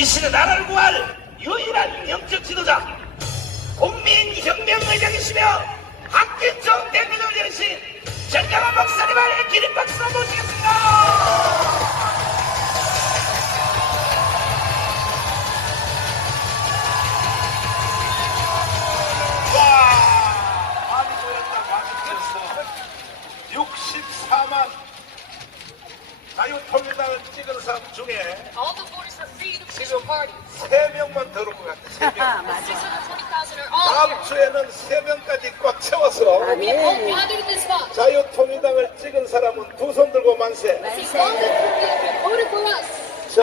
이 시대 나라를 구할 유일한 영적 지도자, 국민혁명의장이시며 박균총 대표를 여신 정경환 목사님을 기립 박수로 모시겠습니다. 와, 많이 모였다, 많이 모였어. 64만 자유통일당을 찍은 사람 중에 All the voters have freed of official party. 3명만 더 온 것 같아. 3명. 620,000 are all 다음 here. 주에는 3명까지 꽉 채워서 We all gathered in this spot. 자유통일당을 찍은 사람은 두 손 들고 만세. See, all the people voted for us. 자,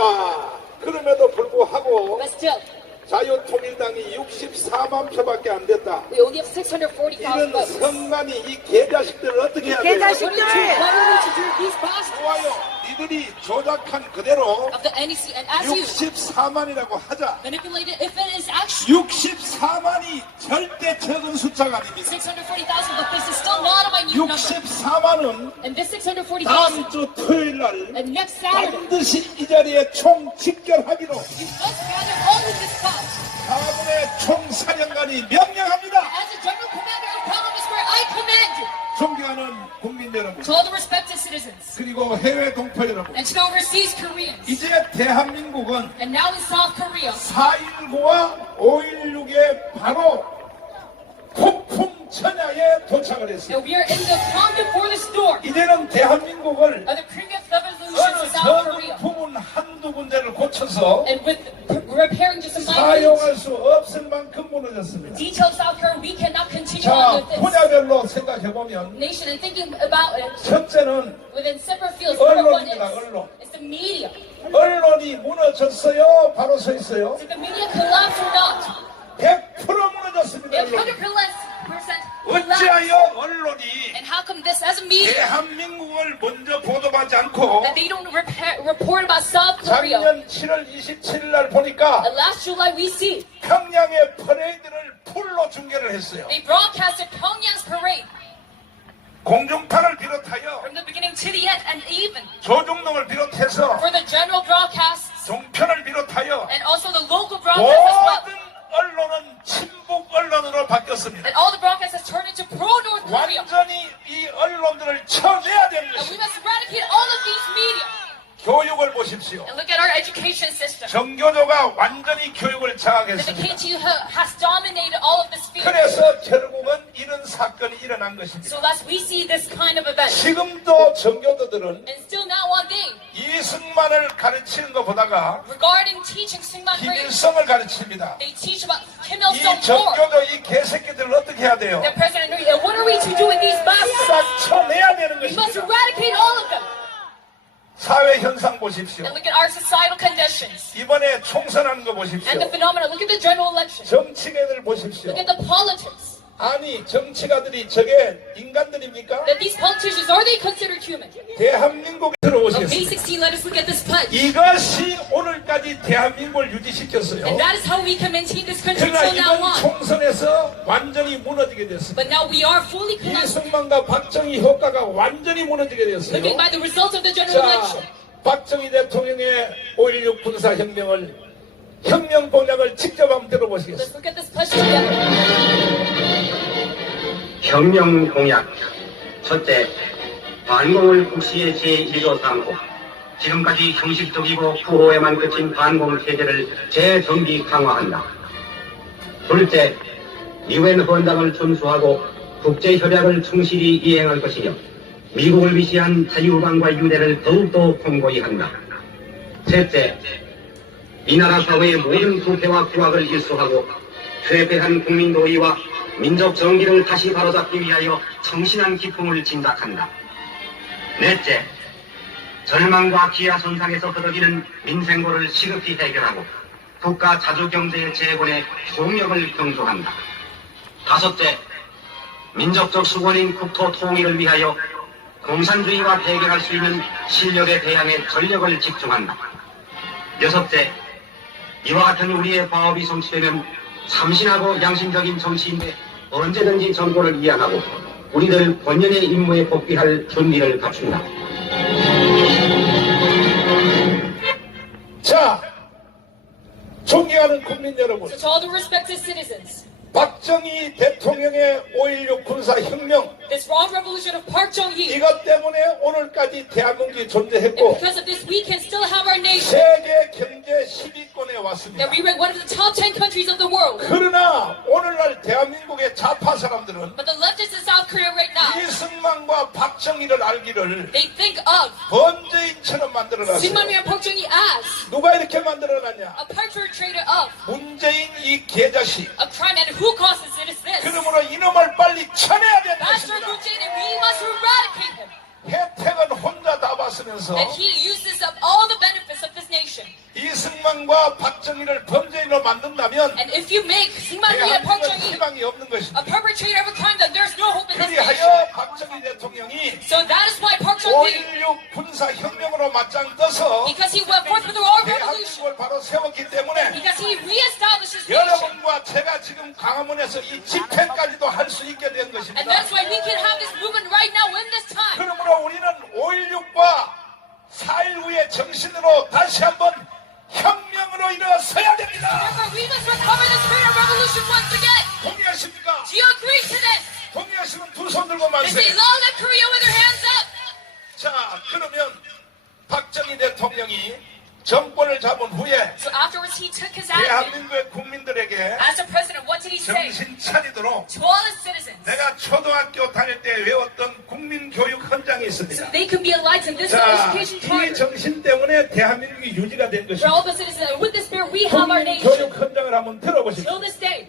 그럼에도 불구하고 But still, 자유통일당이 64만 표밖에 안 됐다. we only have 640,000 이런 votes. 선관위 이 개자식들을 어떻게 해야 돼요? What do we need to do these bastards 좋아요. 니들이 조작한 그대로 of the NEC and as you 64만이라고 하자. manipulated, if it is actually 64만이 절대 적은 숫자가 아닙니다. 640,000, but this is still not a minute number. 64만은 And this 640,000 다음 주 토요일 날 and next Saturday, 반드시 이 자리에 총 직결하기로 you must gather all in this spot. 가문의 총사령관이 명령합니다. As a general commander of Parliament Square, I command 존경하는 국민 여러분, to all the respected citizens 그리고 해외 동포 여러분, and to the overseas Koreans. 이제 대한민국은 And now in South Korea, 4.19와 5.16에 바로 폭풍 천야에 도착을 했습니다. and we are in the calm before the storm 이제는 대한민국을 of the previous revolution 어느 in South Korea. 전부문 한두 군데를 고쳐서 And with repairing just a minor 사용할 수 없을 만큼 무너졌습니다. detail of South Korea, we cannot continue 자, on with this 분야별로 생각해보면 nation and thinking about it 첫째는 within separate fields. Number one 언론입니다. 언론. is the media. 언론이 무너졌어요? 바로 서 있어요? Did the media collapse or not? 100% 무너졌습니다. If 언론. 100% collapse, 어찌하여 언론이 and how come this as a media 대한민국을 먼저 보도하지 않고 that they don't report about South Korea? 작년 7월 27일 날 보니까 And last July we see 평양의 퍼레이드를 풀로 중계를 했어요. they broadcasted Pyongyang's parade 공중파를 비롯하여 from the beginning to the end, and even 조중동을 비롯해서 for the general broadcasts 종편을 비롯하여 and also the local broadcasts as well. 모든 언론은 친북 언론으로 바뀌었습니다. And all the broadcasts has turned into pro-North Korea. 완전히 이 언론들을 쳐내야 되는 And we 것입니다. must eradicate all of these media. 교육을 보십시오. And look at our education system. 정교조가 완전히 교육을 That the 장악했습니다. KTU has dominated all of this field. 그래서 결국은 이런 사건이 일어난 것입니다. So last we see this kind of event. 지금도 정교도들은 And still now one day, 이승만을 가르치는 것보다가 regarding teaching Syngman Korea, 김일성을 가르칩니다. they teach about Kim 이 Il-sung more. 정교도 이 개새끼들을 어떻게 해야 돼요? The president, and what are we to do with these bastards? 싹 쳐내야 되는 We must 것입니다. eradicate all of them. 사회 현상 보십시오. And look at our societal conditions. 이번에 총선하는 거 보십시오. And the phenomena, look at the general election. 정치가들 보십시오. Look at the politics. 아니 정치가들이 저게 인간들입니까? That these politicians, are they considered human? 대한민국에 On 들어오시겠습니다. May 16, let us look at this pledge. 이것이 오늘까지 대한민국을 유지시켰어요. And that is how we can maintain this country 그러나 till now 이번 on. 총선에서 완전히 무너지게 됐습니다. But now we are fully collapsed. 이승만과 박정희 효과가 완전히 무너지게 됐어요. Looking by the results of the general 자, election. 박정희 대통령의 5.16 군사혁명을 혁명 공약을 직접 한번 들어보시겠습니다. Let's look at this pledge together. 혁명 공약 첫째, 반공을 국시의 제1조 삼고 지금까지 형식적이고 구호에만 그친 반공 체제를 재정비 강화한다. 둘째, 유엔 헌장을 준수하고 국제협약을 충실히 이행할 것이며 미국을 위시한 자유방과 유대를 더욱더 공고히 한다. 셋째, 이 나라 사회의 모든 부패와 구악을 일소하고 퇴폐한 국민 도의와 민족 정기를 다시 바로잡기 위하여 성실한 기풍을 진작한다. 넷째, 절망과 기아 손상에서 거둬지는 민생고를 시급히 해결하고 국가 자주경제의 재건에 총력을 경주한다. 다섯째, 민족적 수권인 국토 통일을 위하여 공산주의와 대결할 수 있는 실력의 대항에 전력을 집중한다. 여섯째, 이와 같은 우리의 과업이 성취되면 참신하고 양심적인 정치인데 언제든지 정권을 이양하고 우리들 본연의 임무에 복귀할 준비를 갖춘다. 자, 존경하는 국민 여러분, So to all the respected citizens, 박정희 대통령의 5.16 군사혁명, this wrong revolution of Park Chung-hee, 이것 때문에 오늘까지 대한민국이 and 존재했고 because of this, we can still have our nation. 세계 경제 10위권에 왔습니다. That we rank one of the top 10 countries of the world. 그러나 오늘날 대한민국의 좌파 사람들은 But the leftists in South Korea right now, 이승만과 박정희를 알기를 they think of 범죄인처럼 만들어놨어요. Syngman Park Chung-hee as 누가 이렇게 만들어놨냐? a perpetrator of 문재인 이 개자식. a crime, and who causes it is this. 그러므로 이놈을 빨리 쳐내야 되는 Master 것입니다. Moon Jae-in, and we must eradicate him. 혜택은 혼자 다 받으면서 And he uses up all the benefits of this nation. 이승만과 박정희를 범죄인으로 만든다면 And if you make Syngman Rhee and Park 대한민국은 Chung-hee 희망이 없는 a 것입니다. perpetrator of a crime, then there's no hope in this nation. 그리하여 박정희 대통령이 So that is why Park Chung-hee, 5.16 군사혁명으로 맞짱떠서 because he went forth with the wrong revolution, 대한민국을 바로 세웠기 때문에 because he reestablished his nation. 여러분과 제가 지금 강화문에서 이 집회까지도 할 수 있게 된 And 것입니다. that's why we can have this movement right now in this time. 그러므로 우리는 5.16과 4.19의 정신으로 다시 한번 혁명으로 일어서야 됩니다. Therefore, we must recover the spirit of revolution once again. 동의하십니까? Do you agree to this? 동의하시면 두 손 들고 They say, 만세. long live Korea with their hands up. 자, 그러면 박정희 대통령이 정권을 잡은 후에 So afterwards, he took his action. 대한민국의 국민들에게 As a president, what did he say? 정신 차리도록 To all his citizens, 내가 초등학교 다닐 때 외웠던 국민교육 헌장이 so 있습니다. they can be enlightened. This is 자, education 이 charter. 정신 때문에 대한민국이 유지가 된 For all 것입니다. the citizens, and with this spirit, we have our nation. 국민교육 헌장을 한번 들어보십시오. Till this day,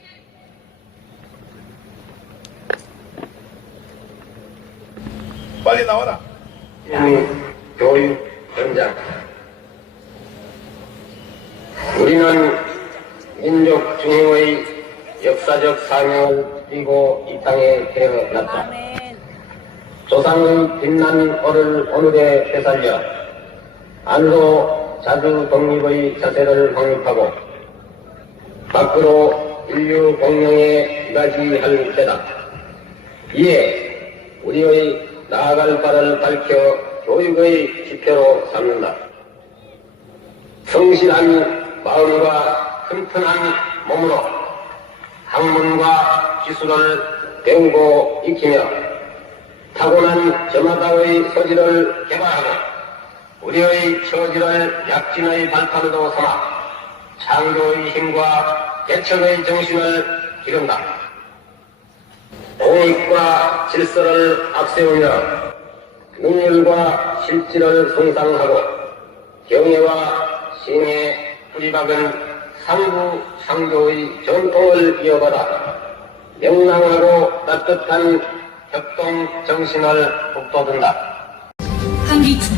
빨리 나와라. 교육 현장. 우리는 민족 중흥의 역사적 사명을 띠고 이 땅에 태어났다. 조상의 빛난 얼을 오늘에 되살려 안소 자주 독립의 자세를 확립하고 밖으로 인류 공명에 이바지할 때다. 이에 우리의 나아갈 바를 밝혀 교육의 지표로 삼는다. 성실한 마음과 튼튼한 몸으로 학문과 기술을 배우고 익히며 타고난 저마다의 소질을 개발하고 우리의 처지를 약진의 발판으로 삼아 창조의 힘과 개척의 정신을 기른다. 공익과 질서를 앞세우며 능률과 실질을 성상하고 경애와 신의 뿌리박은 상부 상조의 전통을 이어받아 명랑하고 따뜻한 협동 정신을 북돋운다. 한기총,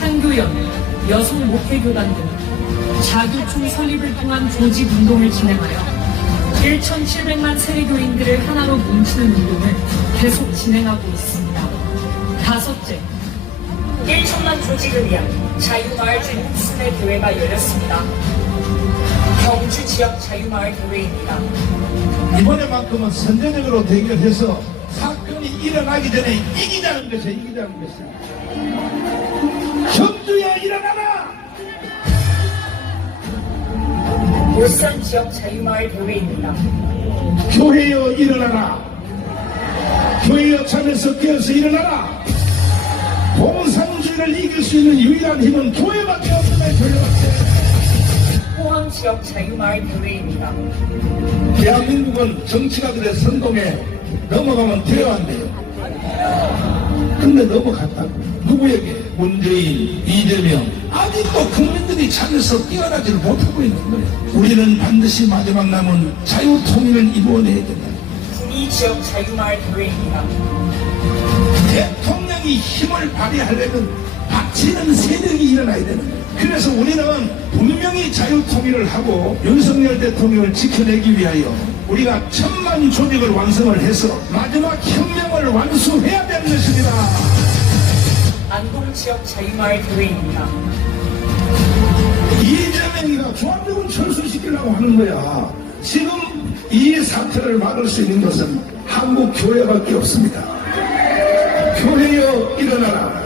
한교연, 여성 목회교단 등 자교총 설립을 통한 조직운동을 진행하여 1,700만 세례교인들을 하나로 뭉치는 운동을 계속 진행하고 있습니다. 다섯째, 1천만 조직을 위한 자유마을 재능순회 대회가 열렸습니다. 경주 지역 자유마을 대회입니다. 이번에만큼은 선제적으로 대결해서 사건이 일어나기 전에 이기자는 것이에요. 이기자는 것이에요. 경주야 일어나라! 울산 지역 자유마을 대회입니다. 교회여 일어나라! 교회여 잠에서 깨어서 일어나라! 공산주의를 이길 수 있는 유일한 힘은 교회밖에 없음에 교회밖에. 포항 지역 자유마을 대회입니다. 대한민국은 정치가들의 선동에 넘어가면 돼야 한대요. 근데 넘어갔다고. 누구에게? 문재인, 이재명. 아직도 국민들이 잠에서 깨어나지를 못하고 있는 거예요. 우리는 반드시 마지막 남은 자유통일을 이루어내야 된다. 군위 지역 자유마을 대회입니다. 대통령이 힘을 발휘하려면 박치는 세력이 일어나야 되는 거예요. 그래서 우리는 분명히 자유통일을 하고 윤석열 대통령을 지켜내기 위하여 우리가 1,000만 조직을 완성을 해서 마지막 혁명을 완수해야 되는 것입니다. 안동 지역 자유마을 대회입니다. 이재명이가 조합력을 철수시키려고 하는 거야. 지금 이 사태를 막을 수 있는 것은 한국 교회밖에 없습니다. 교회여 일어나라.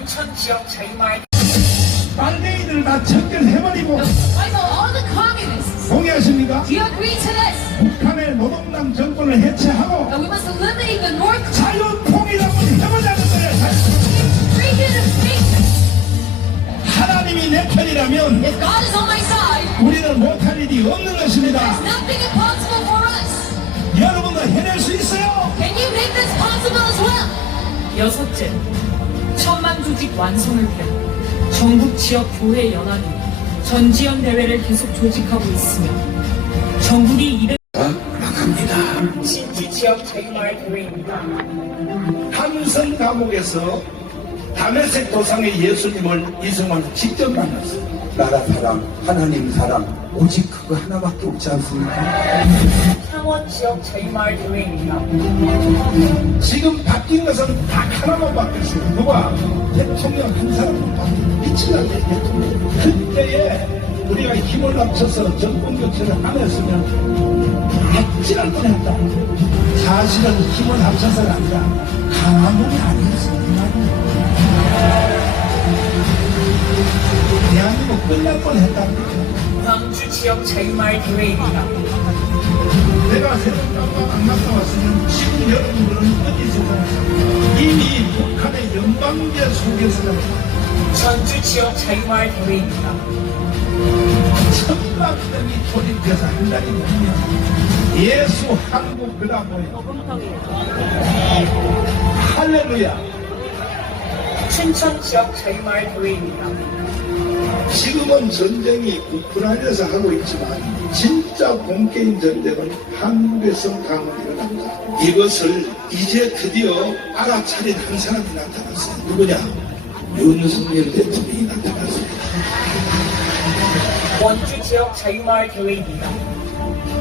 인천 지역 자유마을 빨갱이들 다 청결해버리고 동의하십니까? Do you agree to this? 북한의 노동당 정권을 해체하고 That we must eliminate the North 자유통일한번 해보자는 거예요. Korean nation. 하나님이 내 편이라면 If God is on my side, 우리는 못할 일이 없는 것입니다. there's nothing impossible for us. 여러분도 해낼 수 있어요. Can you make this possible as well? 여섯째, 천만 조직 완성을 위한 전국 지역 교회 연합이 전지연 대회를 계속 조직하고 있으며 전국이 200 막합니다. 신주 지역 자유마을 대회입니다. 함성 감옥에서 다메섹 도상의 예수님을 이승만은 직접 만났어요. 나라 사랑, 하나님 사랑, 오직 그거 하나밖에 없지 않습니까? 창원 지역 자유마을 대회입니다. 지금 바뀐 것은 딱 하나만 바뀌었어요. 누가? 대통령 한 사람만 바뀌었어요. 미친다네 대통령. 그때에 우리가 힘을 합쳐서 정권 교체를 안 했으면 아찔할 뻔했다. 사실은 힘을 합쳐서가 아니라 강한 놈이 아니었습니다. 대한민국 끝날 뻔했답니다. 광주 지역 자유마을 대회입니다. 내가 새벽까지 안 갔다 왔으면 지금 여러분들은 어디서 살았어요? 이미 북한의 연방제 속에서 전주 지역 자유마을 대회입니다. 천만 명이 조직돼서 한 달이 되면 예수 한국 그다음 뭐예요? 할렐루야. 춘천 지역 자유마을 대회입니다. 지금은 전쟁이 우크라이나에서 하고 있지만 진짜 본게임 전쟁은 한국에서 강을 일어납니다. 이것을 이제 드디어 알아차린 한 사람이 나타났어요. 누구냐? 윤석열 대통령이 나타났어요. 원주 지역 자유마을 대회입니다.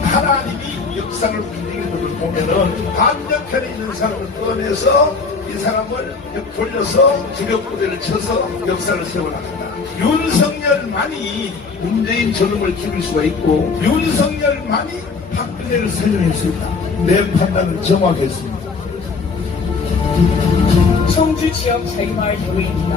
하나님이 역사를 움직이는 것을 보면은 반대편에 있는 사람을 꺼내서 이 사람을 돌려서 주력부대를 쳐서 역사를 세워나간다. 윤석열만이 문재인 저놈을 죽일 수가 있고 윤석열만이 박근혜를 살려낼 수 있다. 내 판단은 정확했습니다. 청주 지역 자유마을 대회입니다.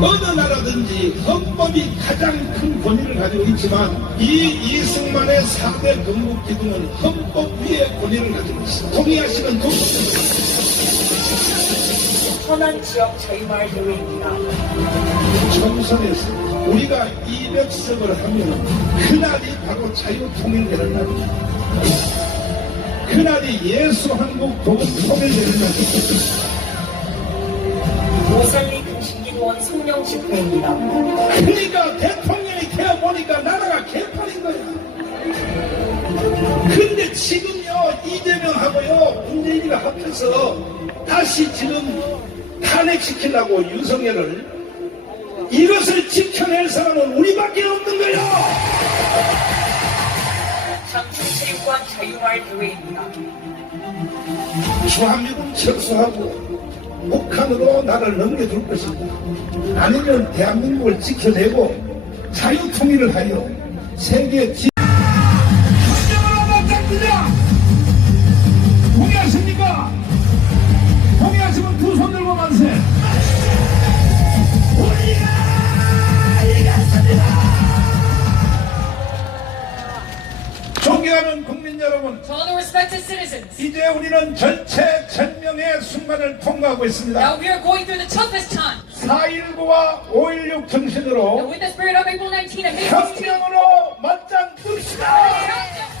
어느 나라든지 헌법이 가장 큰 권위를 가지고 있지만 이 이승만의 4대 건국기둥은 헌법 위에 권위를 가지고 있습니다. 동의하시면 천안 지역 자유마을 대회입니다. 총선에서 우리가 200석을 하면 그날이 바로 자유통일되는 날입니다. 그날이 예수 한국 통일되는 날입니다. 오살리 금신기원 성령 집회입니다. 그러니까 대통령이 되어보니까 나라가 개판인 거야. 근데 지금요 이재명하고요 문재인이가 합해서 다시 지금 탄핵시키려고 윤석열을 이것을 지켜낼 사람은 우리밖에 없는 거야. 장충체육관 자유마을 대회입니다. 주한미군 철수하고 북한으로 나를 넘겨줄 것입니다. 아니면 대한민국을 지켜내고 자유통일을 하여 세계 헌정을 맞짱뜨자. 동의하십니까? 동의하시면 두 손 들고 만세. 우리가 이겼습니다. 존경하는 국민 여러분, To all the respected citizens, 이제 우리는 절체절명의 순간을 통과하고 있습니다. now we are going through the toughest time. 4.19와 5.16 And 정신으로 with the spirit of April 19 and May 16, 혁명으로 맞짱 뜹시다.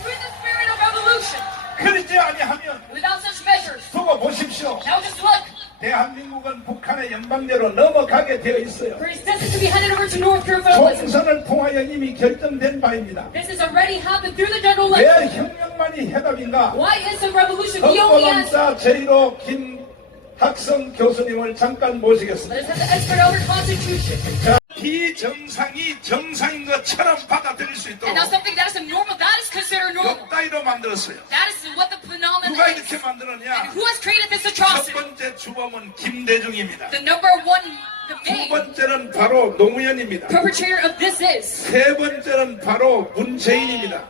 with the spirit of revolution, 그렇지 아니하면 without such measures, 두고 보십시오. now just look, 대한민국은 북한의 연방제로 넘어가게 되어 있어요. for it's destined to be handed over to North Korea federalism. 총선을 통하여 이미 결정된 바입니다. This has already happened through the general 왜 election. 혁명만이 해답인가? Why is the revolution the only answer? 헌법원사 제1호 김학성 교수님을 잠깐 모시겠습니다. Let us have the expert over Constitution. 자, 비정상이 정상인 것처럼 받아들일 수 있도록 And now something that is abnormal, that is considered normal. 역 따위로 만들었어요. That is what the phenomenon 누가 is. 이렇게 만들었냐? And who has created this 첫 atrocity? 번째 주범은 김대중입니다. The number one, the 두 main 번째는 바로 노무현입니다. perpetrator of this is 세 번째는 바로 문재인입니다.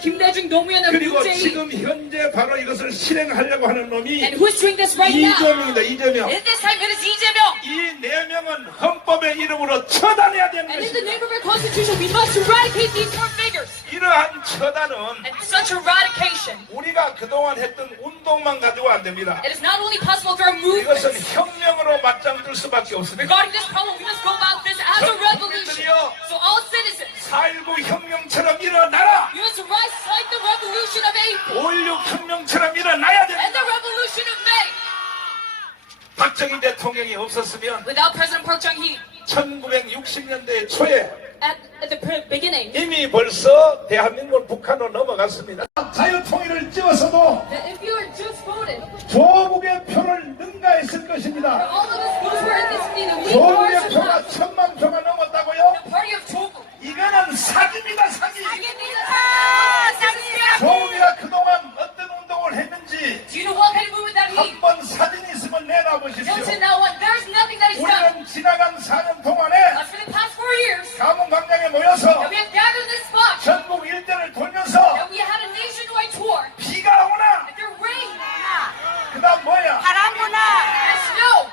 Kim Dae-jung, Dong-myun, and 그리고 Moon Jae-in. 지금 현재 바로 이것을 실행하려고 하는 놈이 And who is doing this right now? 이재명입니다. 이재명. In this time, it is Lee Jae-myung. 이 네 명은 헌법의 이름으로 처단해야 되는 And in the 것입니다. name of our Constitution, we must eradicate these four figures. 이러한 처단은 And such eradication, 우리가 그동안 했던 운동만 가지고 안 됩니다. it is not only possible through movements. 이것은 혁명으로 맞짱뜰 수밖에 없습니다. Regarding this problem, we must go about this as a revolution. 국민들이여, So all citizens, 4.19 혁명처럼 일어나라. you must rise like the revolution of April 5.16 혁명처럼 일어나야 and 됩니다. the revolution of May. 박정희 대통령이 없었으면 Without President Park Chung-hee, 1960년대 초에 at the beginning, 이미 벌써 대한민국은 북한으로 넘어갔습니다. 자유통일을 찍어서도 that if you had just voted 조국의 표를 능가했을 for 것입니다. all of us, those who are in this meeting, we 조국의 are 표가 surpassed 1,000만 표가 넘었다고요? the party of Chogu. 이거는 사기입니다, 사기. Do 조국이가 그동안 어떤 운동을 했는지 you know what kind of movement that he? 한 번 사진 있으면 내놔보십시오. Until now on, there's nothing that he's done. 우리는 지나간 4년 동안에 For the past 4 years, 감흥광장에 모여서 that we have gathered in this spot, 전국 일대를 돌면서 that we had a nationwide tour, 비가 오나 and there rained, 그 다음 뭐야? and snow,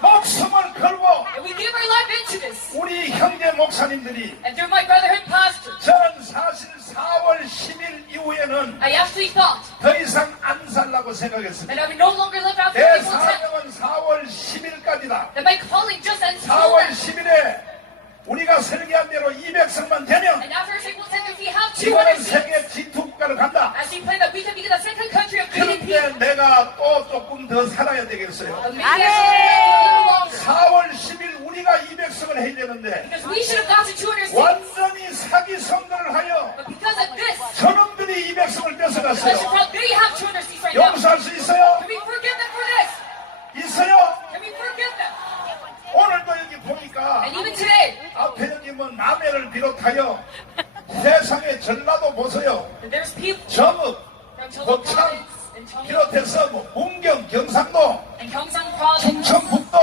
목숨을 걸고 and we give our life into this. 우리 형제 목사님들이 And through my brotherhood pastors, 저는 사실 4월 10일 이후에는 I actually thought 더 이상 안 살라고 생각했습니다. that I would no longer live after 내 April 10th, 사명은 4월 10일까지다. that my calling just ends till 4월 then. 10일에 우리가 설계한 대로 200석만 되면 And after April 10th, if we have 이거는 200 seats, 세계 G2 국가로 간다. as we plan that we can become the second country of GDP, 그런데 내가 또 조금 더 살아야 되겠어요. maybe I should live a little longer. 4월 10일 우리가 200석을 해야 되는데 Because we should have got to 200 seats. 완전히 사기 선거를 하여 But because of this, 저놈들이 200석을 because 뺏어갔어요. they have 200 seats right now. 용서할 수 있어요? Can we forgive them for this? 있어요? Can we forgive them? 오늘도 여기 보니까 And even today, 앞에 여기 뭐 남해를 비롯하여 세상의 전라도 보세요. there's people 정읍, from Cheongju 고창 province and Cheongju 비롯해서 뭐 문경, 경상도, and Gyeongsang province. 충청북도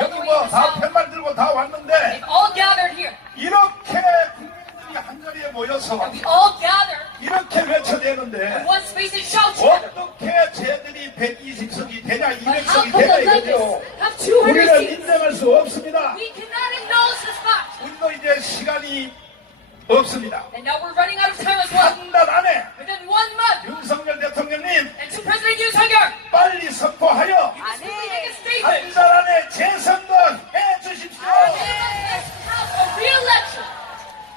여기 뭐 다 팻말 들고 다 왔는데 They've all gathered here. 이렇게 국민들이 한 자리에 모여서 We all gathered 이렇게 in 외쳐대는데 one space and shout together. 어떻게 쟤들이 120석이 되냐 But how 200석이 come 되냐 the 이거죠. Legends have 200 우리는 seats? 인정할 수 없습니다. We cannot acknowledge this fact. 우리도 이제 시간이 없습니다. And now we're running out of time as well. 한 달 안에 Within 1 month, 윤석열 대통령님 and to President Yoon Suk-yeol, 빨리 선포하여 you must quickly make a 한 statement. 달 안에 재선거 해주십시오. And have a re-election.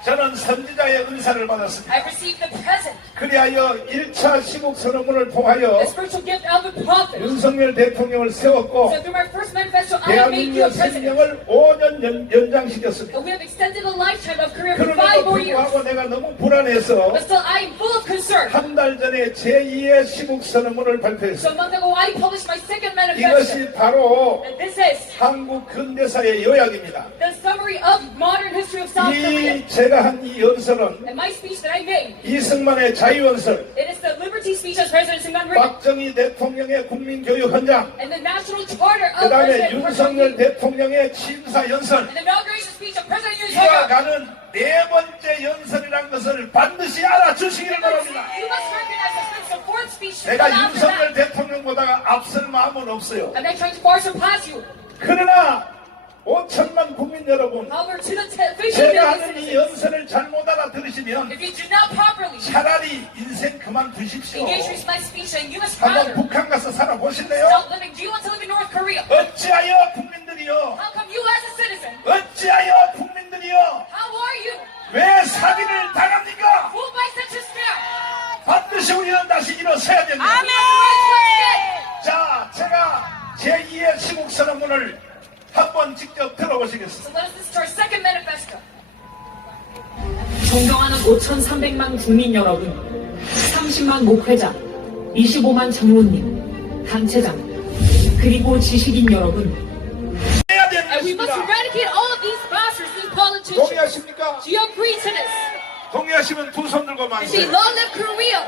저는 선지자의 은사를 받았습니다. I received the present, 그리하여 1차 시국 선언문을 통하여 the spiritual gift of the prophet. 윤석열 대통령을 세웠고 So through my first manifesto, I have made you a 대한민국 president. 생명을 5년 연장시켰습니다. And we have extended the lifetime of Korea for 5 그런데도 more years. 불구하고 내가 너무 불안해서 But still, I am full of concern. 한 달 전에 제2의 시국 선언문을 So 발표했습니다. a month ago, I published my second manifesto. 이것이 바로 And this is 한국 근대사의 요약입니다. the summary of modern history of South Korea. 이 제가 한 이 연설은 And my speech that I made, 이승만의 자유연설, it is the liberty speech as President Syngman Rhee, 박정희 대통령의 국민교육 헌장, and the national charter 그 of 다음에 President Park 윤석열 Chung-hee, 대통령의 취임사 연설, and the inauguration speech of President Yoon Suk-yeol. 이어가는 네 번째 연설이라는 것을 반드시 알아주시기를 바랍니다. You must recognize that this is the fourth speech to 내가 come after 윤석열 that. 대통령보다 앞설 마음은 없어요. I'm not trying to far surpass you. 그러나 5천만 국민 여러분, However, to the 50 제가 million 하는 이 citizens, 연설을 잘못 알아들으시면 if you do not properly 차라리 인생 그만두십시오. engage with my speech, and you must 한번 rather 북한 가서 살아보실래요? stop living. Do you want to live in North Korea? 어찌하여 국민들이요? How come you as a citizen? 어찌하여 국민들이요? How are you? 왜 사기를 당합니까? Fooled by such a scam? 반드시 우리는 다시 일어서야 됩니다. 자, 제가 제2의 시국 선언문을 한번 직접 들어보시겠습니다. So let us listen to our second manifesto. 존경하는 5,300만 국민 여러분, 30만 목회자, 25만 장로님, 단체장, 그리고 지식인 여러분, 해야 And we must 됩니다. eradicate all of these bastards, these politicians. 동의하십니까? Do you agree to this? 동의하시면 두 손 들고 You see, 만세요. long live Korea.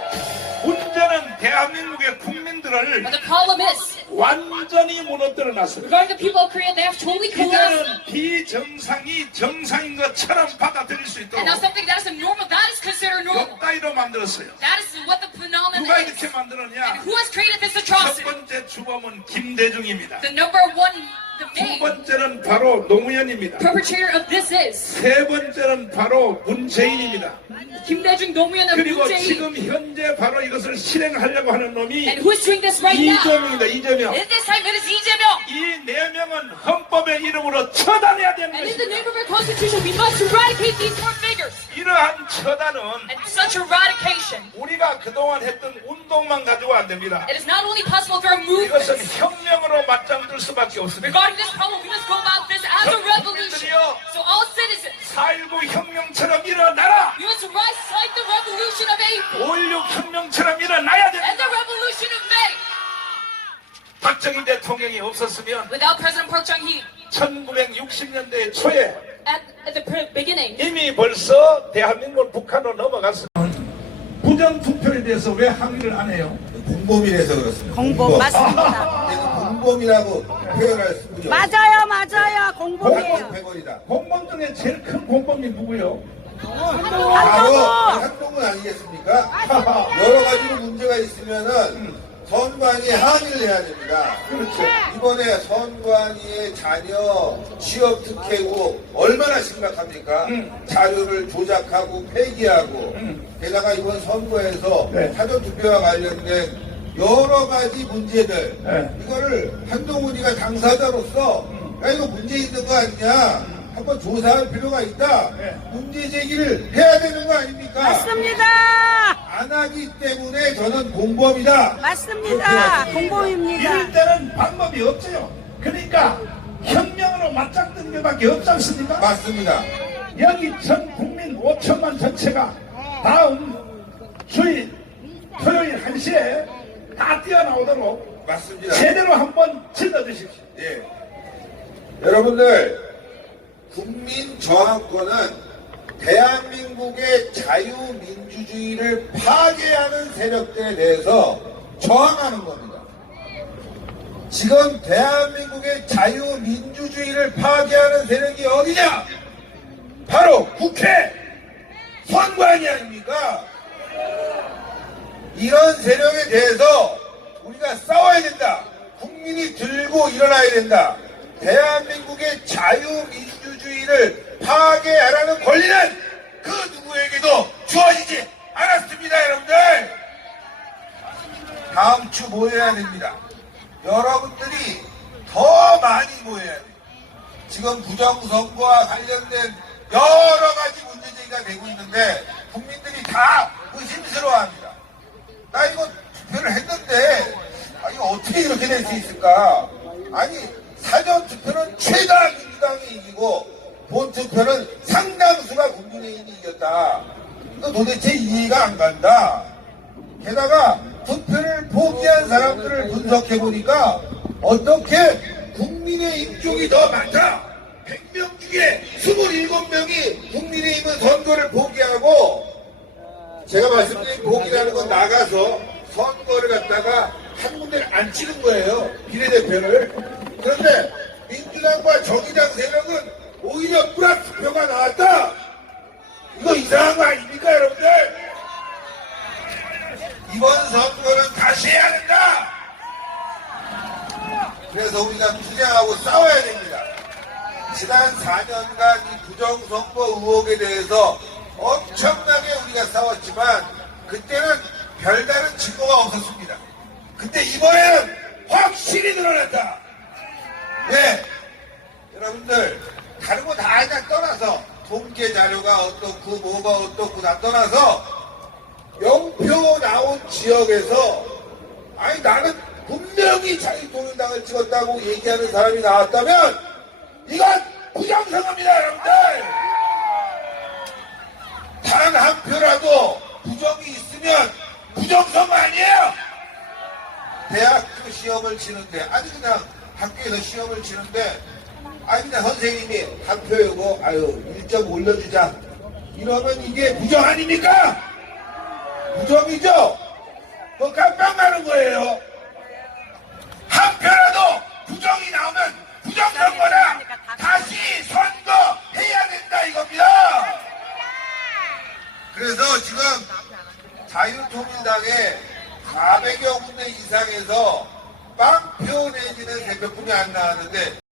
문제는 대한민국의 국민들을 But the problem is, 완전히 무너뜨려 놨습니다. regarding the people of Korea, they have totally collapsed. 이제는 비정상이 정상인 것처럼 받아들일 수 있도록 And now something that is normal, that is considered normal. 역다이로 만들었어요. That is what the phenomenon 누가 is. 이렇게 만들었냐? And who has created this 첫 atrocity? 번째 주범은 김대중입니다. The number one, the 두 main 번째는 바로 노무현입니다. perpetrator of this is. 세 번째는 바로 문재인입니다. 김대중, 노무현, and 그리고 Moon Jae-in. 지금 현재 바로 이것을 실행하려고 하는 놈이 And who is doing this right now? 이재명입니다. 이재명. In this time, it is Lee Jae-myung. 이 네 명은 헌법의 이름으로 처단해야 되는 And in the 것입니다. name of our Constitution, we must eradicate these four figures. 이러한 처단은 And such eradication, 우리가 그동안 했던 운동만 가지고 안 됩니다. it is not only possible through our movements. 이것은 혁명으로 맞짱들 수밖에 없습니다. Regarding this problem, we must go about this as a revolution. 국민들이여, So all citizens, 4.19 혁명처럼 일어나라. we must rise like the revolution of April 5.16 혁명처럼 일어나야 and 됩니다. the revolution of May. 박정희 대통령이 없었으면 Without President Park Chung-hee, 1960년대 초에 at the beginning, 이미 벌써 대한민국은 북한으로 넘어갔습니다. 부정투표에 대해서 왜 항의를 안 해요? 공범이라서 그렇습니다. 공범 맞습니다. 공범이라고 표현할 수군요. 맞아요. 공범이에요. 100원이다. 공범 중에 제일 큰 공범이 누구요? 바로 한동훈 아니겠습니까? 여러 가지로 문제가 있으면은 선관위에 항의를 해야 됩니다. 그렇죠. 이번에 선관위의 자녀 취업 특혜 의혹 얼마나 심각합니까? 자료를 조작하고 폐기하고 게다가 이번 선거에서 네. 사전투표와 관련된 여러 가지 문제들 네. 이거를 한동훈이가 당사자로서 야 이거 문제 있는 거 아니냐 한번 조사할 필요가 있다. 네. 문제 제기를 해야 되는 거 아닙니까? 맞습니다. 안 하기 때문에 저는 공범이다. 맞습니다. 공범입니다. 이럴 때는 방법이 없어요. 그러니까 혁명으로 맞짱 뜨는 게밖에 없지 않습니까? 맞습니다. 여기 전 국민 5천만 전체가 다음 주일 토요일 1시에 다 뛰어나오도록 맞습니다. 제대로 한번 질러주십시오. 예. 여러분들 국민 저항권은 대한민국의 자유민주주의를 파괴하는 세력들에 대해서 저항하는 겁니다. 지금 대한민국의 자유민주주의를 파괴하는 세력이 어디냐? 바로 국회, 선관위 아닙니까? 이런 세력에 대해서 우리가 싸워야 된다. 국민이 들고 일어나야 된다. 대한민국의 자유민주주의를 파괴하라는 권리는 그 누구에게도 주어지지 않았습니다, 여러분들. 다음 주 모여야 됩니다. 여러분들이 더 많이 모여야 돼요. 지금 부정선거와 관련된 여러 가지 문제제기가 되고 있는데 국민들이 다 의심스러워합니다. 나 이거 투표를 했는데 이거 어떻게 이렇게 될 수 있을까? 아니 사전투표는 최다 민주당이 이기고 본투표는 상당수가 국민의힘이 이겼다. 이거 도대체 이해가 안 간다. 게다가 투표를 포기한 사람들을 분석해보니까 어떻게 국민의힘 쪽이 더 많다. 100명 중에 27명이 국민의힘은 선거를 포기하고 제가 말씀드린 포기라는 건 나가서 선거를 갖다가 한 군데를 안 치는 거예요. 비례대표를. 그런데 민주당과 정의당 세력은 오히려 플러스 투표가 나왔다. 이거 이상한 거 아닙니까, 여러분들? 이번 선거는 다시 해야 된다. 그래서 우리가 투쟁하고 싸워야 됩니다. 지난 4년간 이 부정선거 의혹에 대해서 엄청나게 우리가 싸웠지만 그때는 별다른 증거가 없었습니다. 근데 이번에는 확실히 드러났다. 왜? 여러분들 다른 거 다 그냥 떠나서 통계 자료가 어떻고 뭐가 어떻고 다 떠나서 영표 나온 지역에서 아니 나는 분명히 자유통일당을 찍었다고 얘기하는 사람이 나왔다면 이건 부정선거입니다, 여러분들. 단 한 표라도 부정이 있으면 부정선거 아니에요. 대학교 시험을 치는데 아니 그냥 학교에서 시험을 치는데 아니 그냥 선생님이 한 표이고 아유 1점 올려주자 이러면 이게 부정 아닙니까? 부정이죠? 그거 깜빡 나는 거예요. 한 표라도 부정이 나오면 부정선거다. 다시 선거해야 된다 이겁니다. 그래서 지금 자유통일당에 400여 군데 이상에서 빵표 내지는 대표뿐이 안 나왔는데